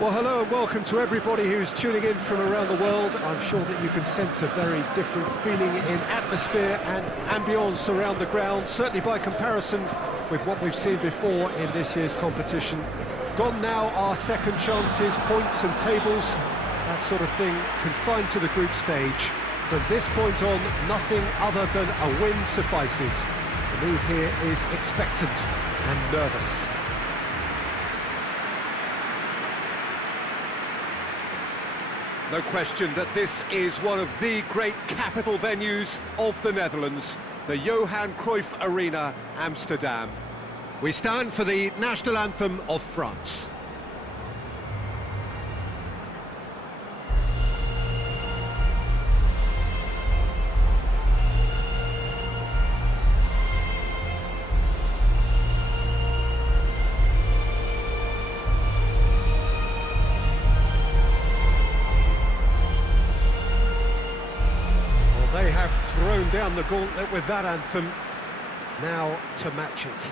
Well, hello and welcome to everybody who's tuning in from around the world. I'm sure that you can sense a very different feeling in atmosphere and ambience around the ground, certainly by comparison with what we've seen before in this year's competition. Gone now are second chances, points and tables, that sort of thing confined to the group stage. From this point on, nothing other than a win suffices. The mood here is expectant and nervous. No question that this is one of the great capital venues of the Netherlands, the Johan Cruyff Arena, Amsterdam. We stand for the national anthem of France. They have thrown down the gauntlet with that anthem, now to match it.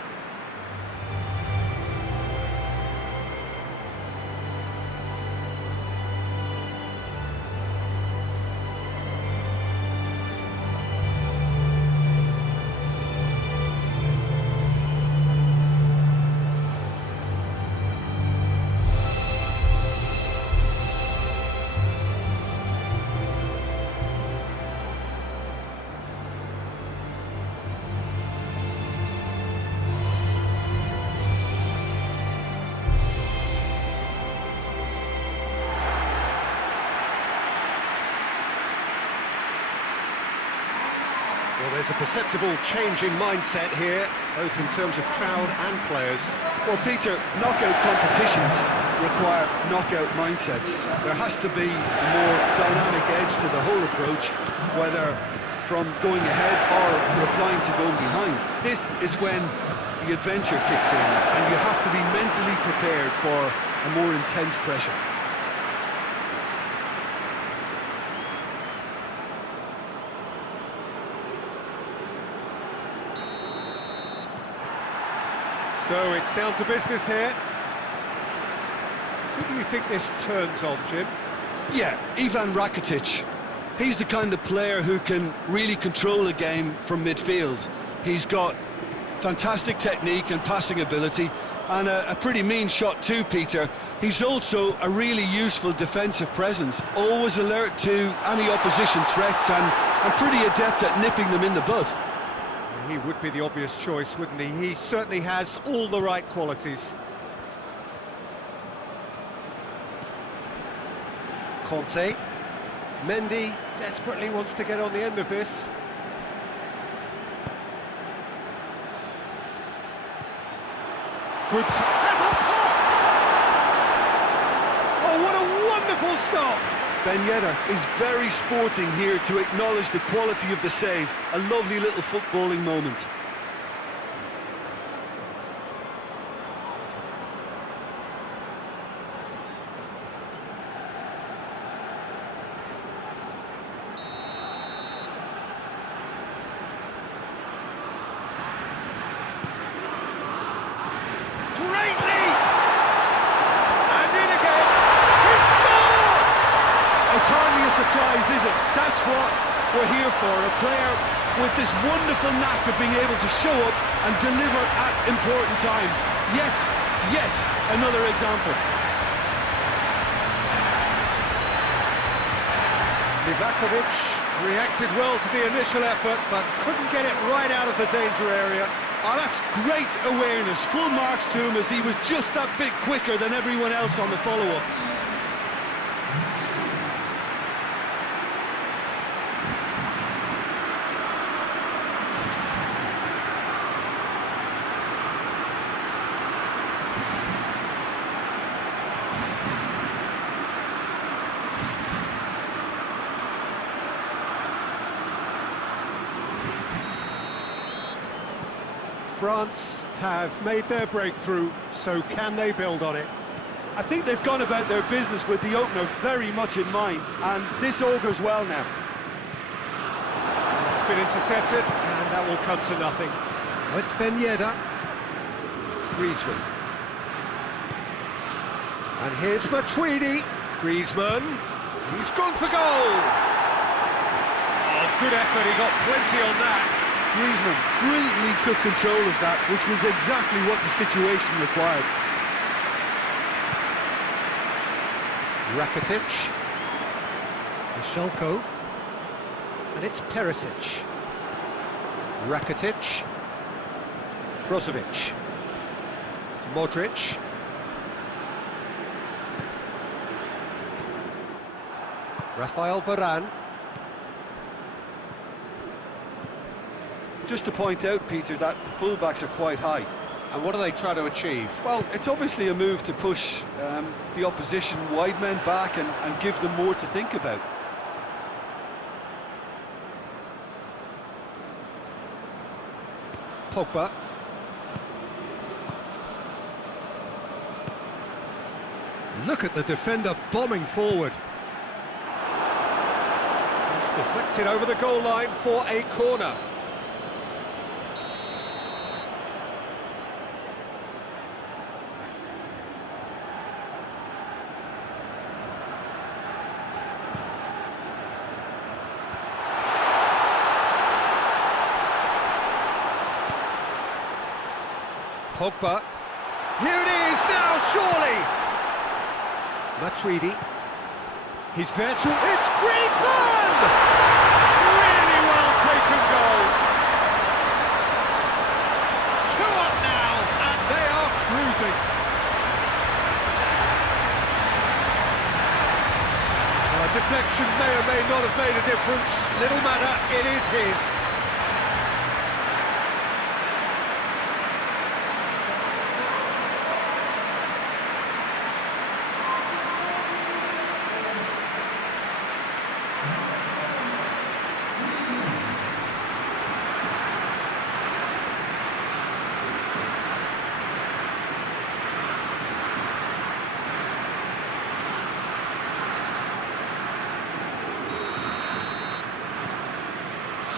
Well, there's a perceptible change in mindset here, both in terms of crowd and players. Well, Peter, knockout competitions require knockout mindsets. There has to be a more dynamic edge to the whole approach, whether from going ahead or replying to going behind. This is when the adventure kicks in, and you have to be mentally prepared for a more intense pressure. So it's down to business here. Who do you think this turns on, Jim? Yeah, Ivan Rakitic. He's the kind of player who can really control a game from midfield. He's got fantastic technique and passing ability, and a pretty mean shot too, Peter. He's also a really useful defensive presence, always alert to any opposition threats and pretty adept at nipping them in the bud. He would be the obvious choice, wouldn't he? He certainly has all the right qualities. Conte. Mendy desperately wants to get on the end of this. Good. That's a pop! Oh, what a wonderful stop! Ben Yedder is very sporting here to acknowledge the quality of the save. A lovely little footballing moment. Great lead! And in again! He scored! It's hardly a surprise, is it? That's what we're here for. A player with this wonderful knack of being able to show up and deliver at important times. Yet another example. Livakovic reacted well to the initial effort, but couldn't get it right out of the danger area. Oh, that's great awareness. Full marks to him as he was just that bit quicker than everyone else on the follow-up. France have made their breakthrough, so can they build on it? I think they've gone about their business with the opener very much in mind, and this augurs well now. It's been intercepted, and that will come to nothing. It's Ben Yedder. Griezmann. And here's Matuidi. Griezmann. He's gone for goal. Oh, good effort. He got plenty on that. Griezmann brilliantly took control of that, which was exactly what the situation required. Rakitic. Michalko. And it's Perisic. Rakitic. Brozovic. Modric. Rafael Varane. Just to point out, Peter, that the fullbacks are quite high. And what do they try to achieve? Well, it's obviously a move to push the opposition wide men back and give them more to think about. Pogba. Look at the defender bombing forward. It's deflected over the goal line for a corner. Pogba. Here it is now, surely! Matuidi. He's there to... It's Griezmann! Really well taken goal. 2 up now, and they are cruising. A deflection may or may not have made a difference. Little matter, it is his.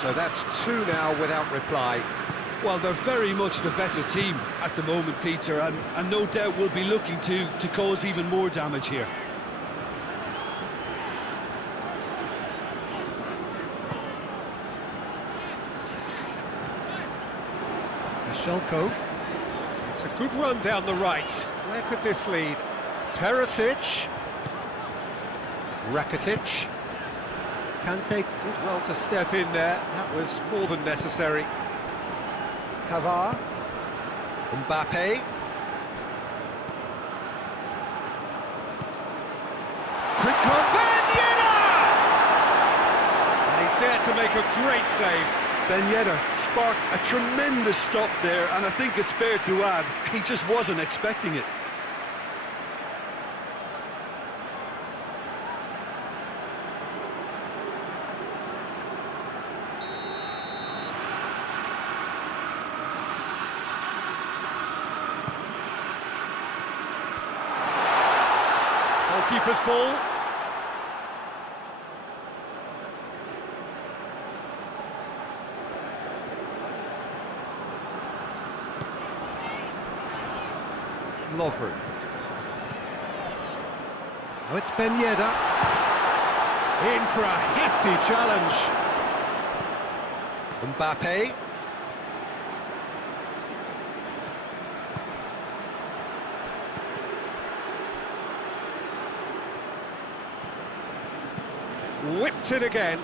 So that's 2 now without reply. Well, they're very much the better team at the moment, Peter, and no doubt will be looking to cause even more damage here. Michalko. It's a good run down the right. Where could this lead? Perisic. Rakitic. Kante did well to step in there. That was more than necessary. Pavard. Mbappe. Quick on Ben Yedder! And he's there to make a great save. Ben Yedder sparked a tremendous stop there, and I think it's fair to add, he just wasn't expecting it. Keeper's ball. Lovren. Oh, it's Ben Yedder. In for a hefty challenge. Mbappe. Whipped it again.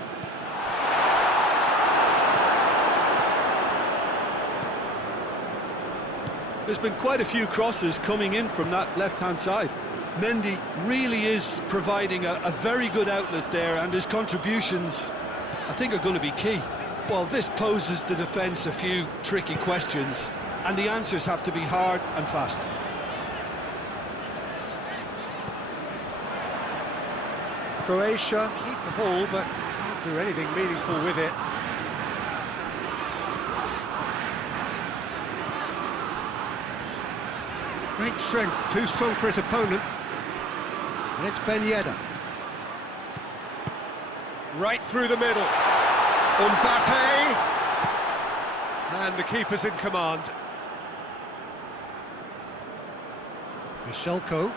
There's been quite a few crosses coming in from that left-hand side. Mendy really is providing a very good outlet there, and his contributions, I think, are going to be key. Well, this poses the defence a few tricky questions, and the answers have to be hard and fast. Croatia keep the ball, but can't do anything meaningful with it. Great strength, too strong for his opponent. And it's Ben Yedder. Right through the middle. Mbappe! And the keeper's in command. Michalko.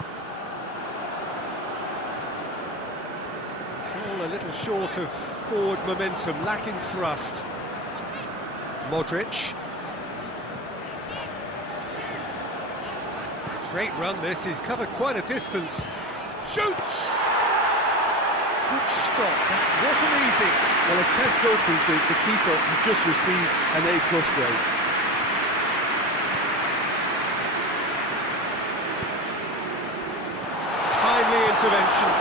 It's all a little short of forward momentum, lacking thrust. Modric. Great run this, he's covered quite a distance. Shoots! Good stop, that wasn't easy. Well, as Tesco printed, the keeper has just received an A+ grade. Timely intervention.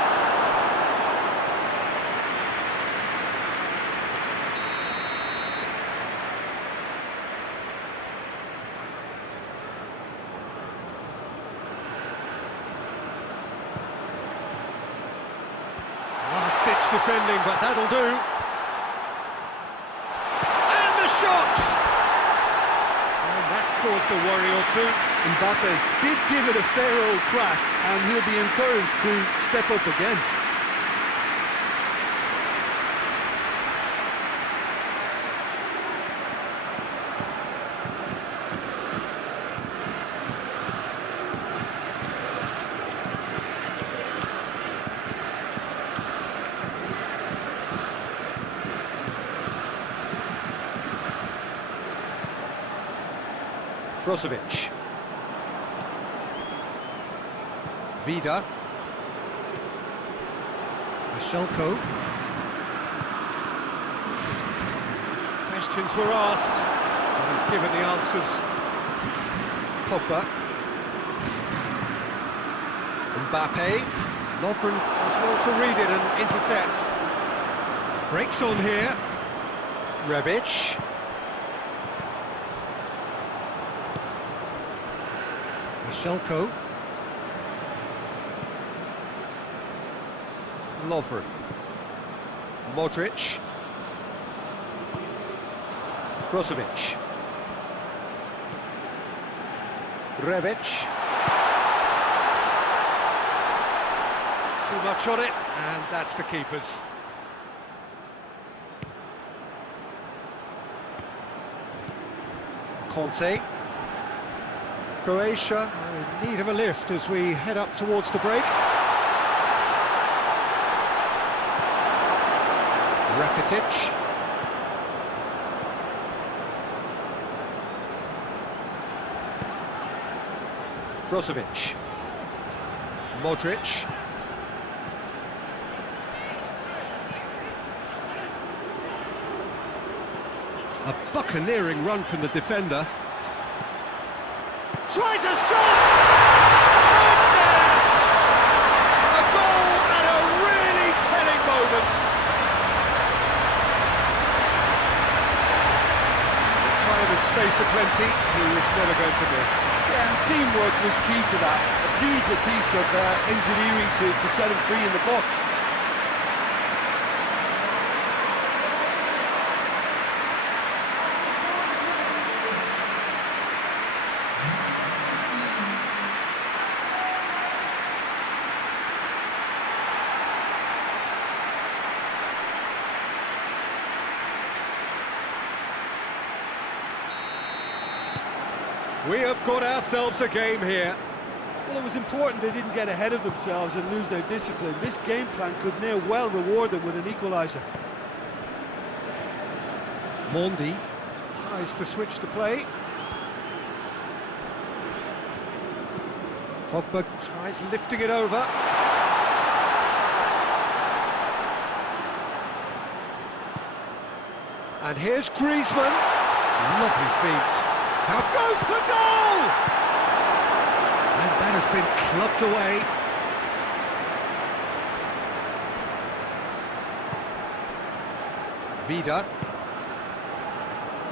Last-ditch defending, but that'll do. And the shot! And that's caused a worry or two. Mbappe did give it a fair old crack, and he'll be encouraged to step up again. Brozovic. Vida. Mashelko. Questions were asked, and he's given the answers. Pogba. Mbappe. Lovren does well to read it and intercepts. Breaks on here. Rebic. Mashelko. Lovren. Modric. Brozovic. Rebic. Too much on it, and that's the keeper's. Conte. Croatia are in need of a lift as we head up towards the break. Rakitic. Brozovic. Modric. A buccaneering run from the defender. Tries a shot! Oh, it's there! A goal at a really telling moment. Time and space aplenty, he was never going to miss. Yeah, and teamwork was key to that. A beautiful piece of engineering to set him free in the box. We have got ourselves a game here. Well, it was important they didn't get ahead of themselves and lose their discipline. This game plan could near well reward them with an equaliser. Mondi tries to switch the play. Pogba tries lifting it over. And here's Griezmann. Lovely feet. Now goes for goal! And that has been clubbed away. Vida.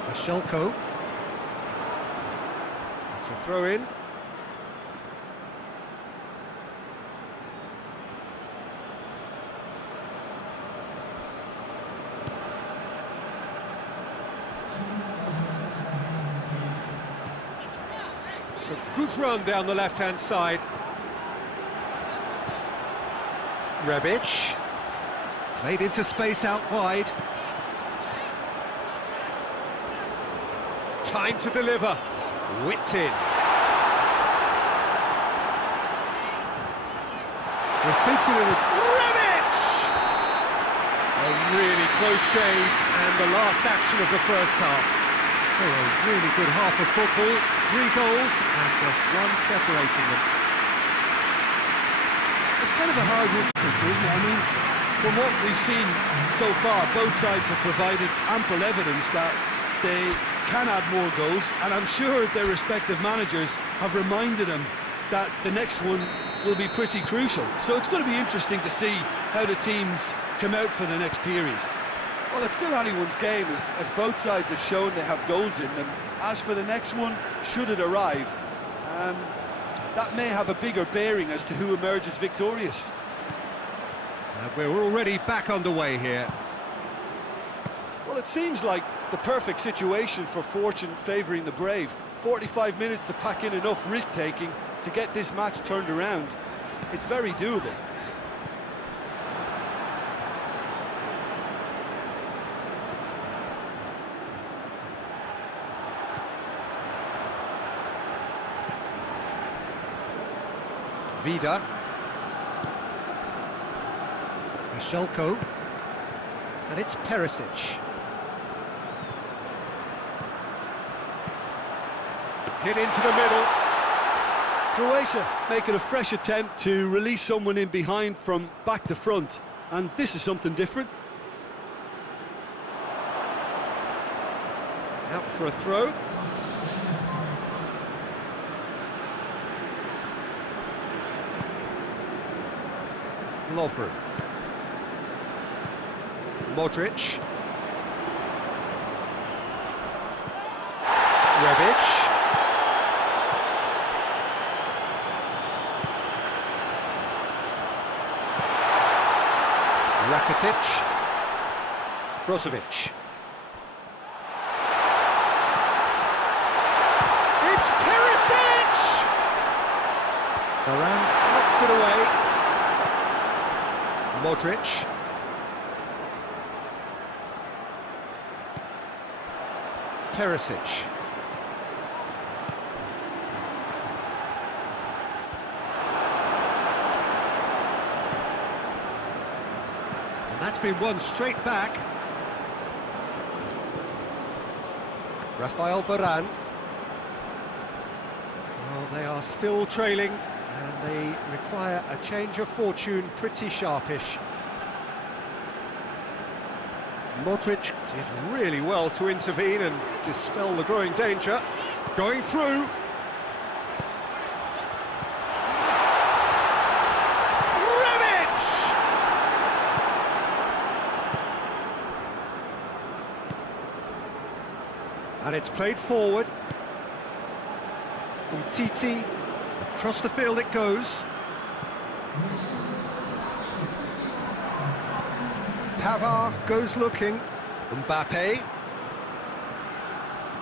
Mashelko. It's a throw in. It's a good run down the left-hand side. Rebic. Played into space out wide. Time to deliver. Whipped in. Receives it in. Rebic! A really close shave, and the last action of the first half. So a really good half of football, 3 goals, and just one separating them. It's kind of a hard-hit picture, isn't it? I mean, from what we've seen so far, both sides have provided ample evidence that they can add more goals, and I'm sure their respective managers have reminded them that the next one will be pretty crucial. So it's going to be interesting to see how the teams come out for the next period. Well, it's still anyone's game, as both sides have shown they have goals in them. As for the next one, should it arrive, that may have a bigger bearing as to who emerges victorious. We're already back underway here. Well, it seems like the perfect situation for fortune favouring the brave. 45 minutes to pack in enough risk-taking to get this match turned around. It's very doable. Vida. Mishelko. And it's Perisic. Hit into the middle. Croatia making a fresh attempt to release someone in behind from back to front, and this is something different. Out for a throw. Lovren. Modric. Rebic. Rakitic. Brozovic. It's Perisic! Varane knocks it away. Modric. Perisic. And that's been won straight back. Rafael Varane. Well, they are still trailing, and they require a change of fortune pretty sharpish. Modric did really well to intervene and dispel the growing danger. Going through. Rebic! And it's played forward. Umtiti, across the field it goes. Pavard goes looking. Mbappe.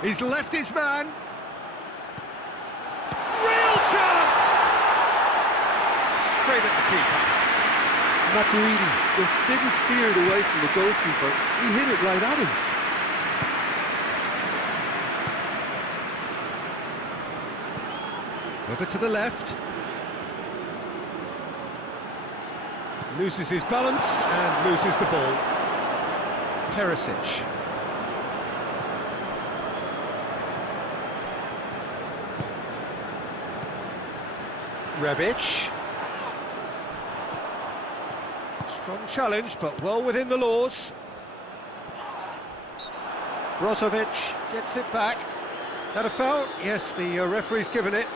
He's left his man. Real chance! Straight at the keeper. Matuidi just didn't steer it away from the goalkeeper. He hit it right at him. Over to the left. Loses his balance and loses the ball. Perisic. Rebic. Strong challenge, but well within the laws. Brozovic gets it back. Is that a foul? Yes, the referee's given it.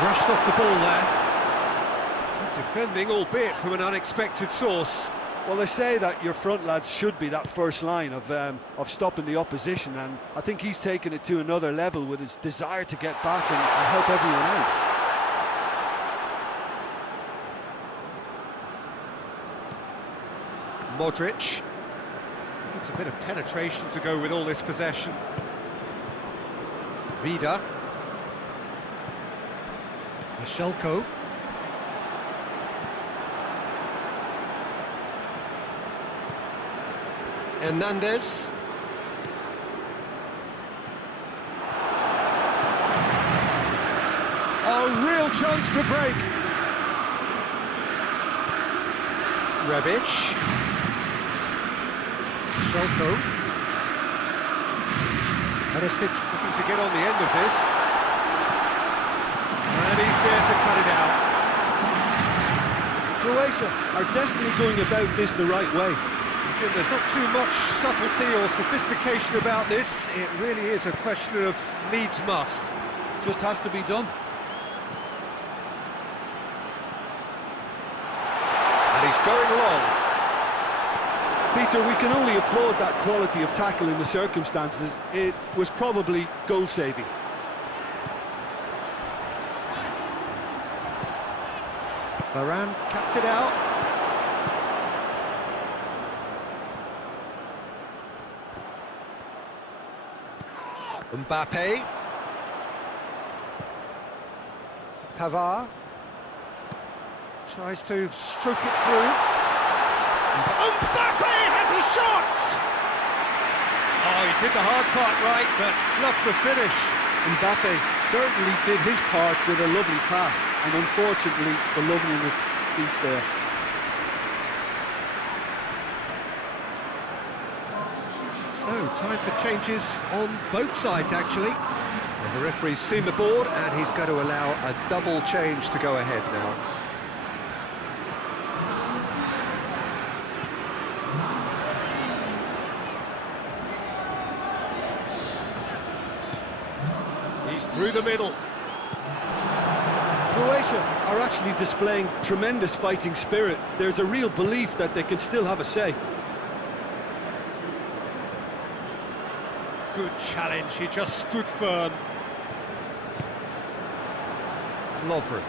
Brushed off the ball there. Good defending, albeit from an unexpected source. Well, they say that your front lads should be that first line of stopping the opposition, and I think he's taken it to another level with his desire to get back and help everyone out. Modric. Needs a bit of penetration to go with all this possession. Vida. Mishelko. Hernandez. A real chance to break. Rebic. Shelko. Perisic looking to get on the end of this. And he's there to cut it out. Croatia are definitely going about this the right way. Jim, there's not too much subtlety or sophistication about this. It really is a question of needs must. Just has to be done. And he's going long. Peter, we can only applaud that quality of tackle in the circumstances. It was probably goal-saving. Varane cuts it out. Mbappe. Pavard. Tries to stroke it through. Mbappe has his shot! Oh, he did the hard part right, but fluffed the finish. Mbappe certainly did his part with a lovely pass, and unfortunately the loveliness ceased there. So, time for changes on both sides, actually. Well, the referee's seen the board, and he's going to allow a double change to go ahead now. He's through the middle. Croatia are actually displaying tremendous fighting spirit. There's a real belief that they can still have a say. Good challenge, he just stood firm. Lovren.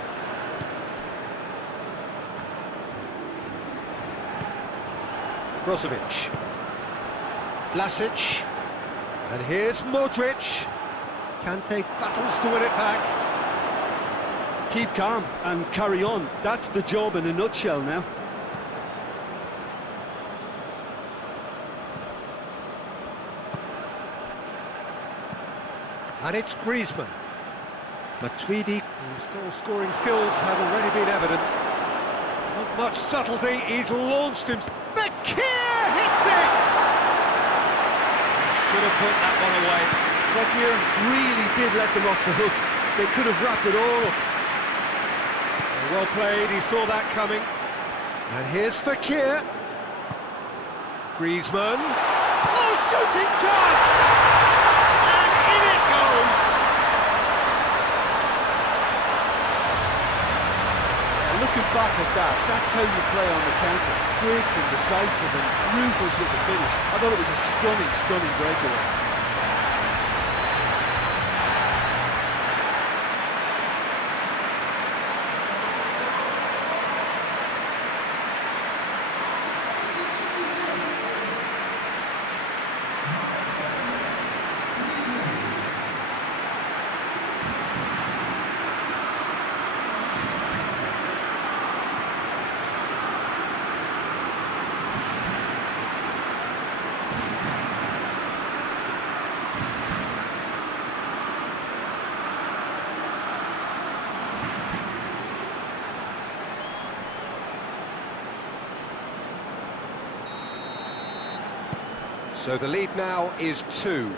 Brozovic. Vlasic. And here's Modric. Kante battles to win it back. Keep calm and carry on. That's the job in a nutshell now. And it's Griezmann. Matuidi, whose goal-scoring skills have already been evident. Not much subtlety, he's launched him. Fekir hits it! Should have put that one away. Fekir really did let them off the hook. They could have wrapped it all up. Well played, he saw that coming. And here's Fekir. Griezmann. Oh, shooting chance! And in it goes! Looking back at that, that's how you play on the counter. Quick and decisive and ruthless with the finish. I thought it was a stunning, stunning breakaway. So the lead now is 2.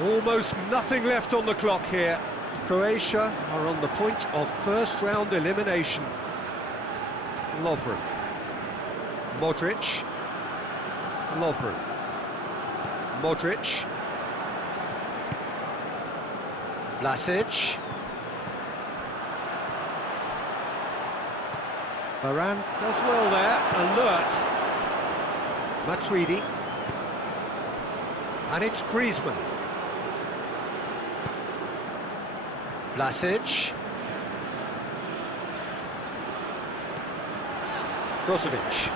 Almost nothing left on the clock here. Croatia are on the point of first-round elimination. Lovren. Modric. Lovren. Modric. Vlasic. Varane does well there, alert. Matuidi. And it's Griezmann. Vlasic. Brozovic.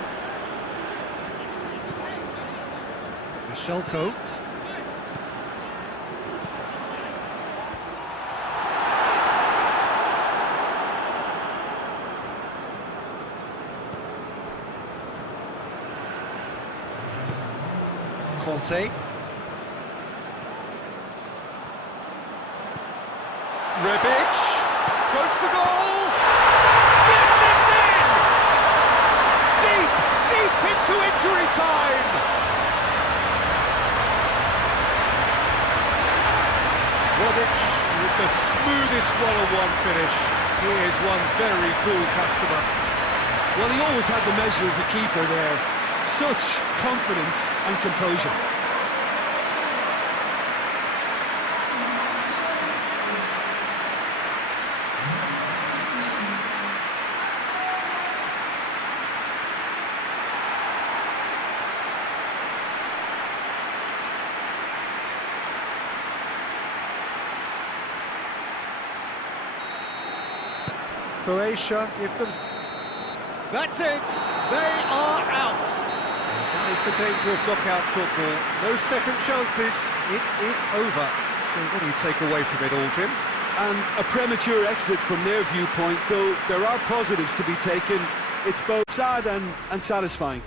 Shelko. Conte. Rebic goes for goal. Yes, it's in! Deep, deep into injury time. Rebic with the smoothest one-on-one finish. He is one very cool customer. Well, he always had the measure of the keeper there. Such confidence and composure. Croatia give them... That's it! They are out! That is the danger of knockout football. No second chances. It is over. So what do you take away from it all, Jim? And a premature exit from their viewpoint, though there are positives to be taken. It's both sad and satisfying.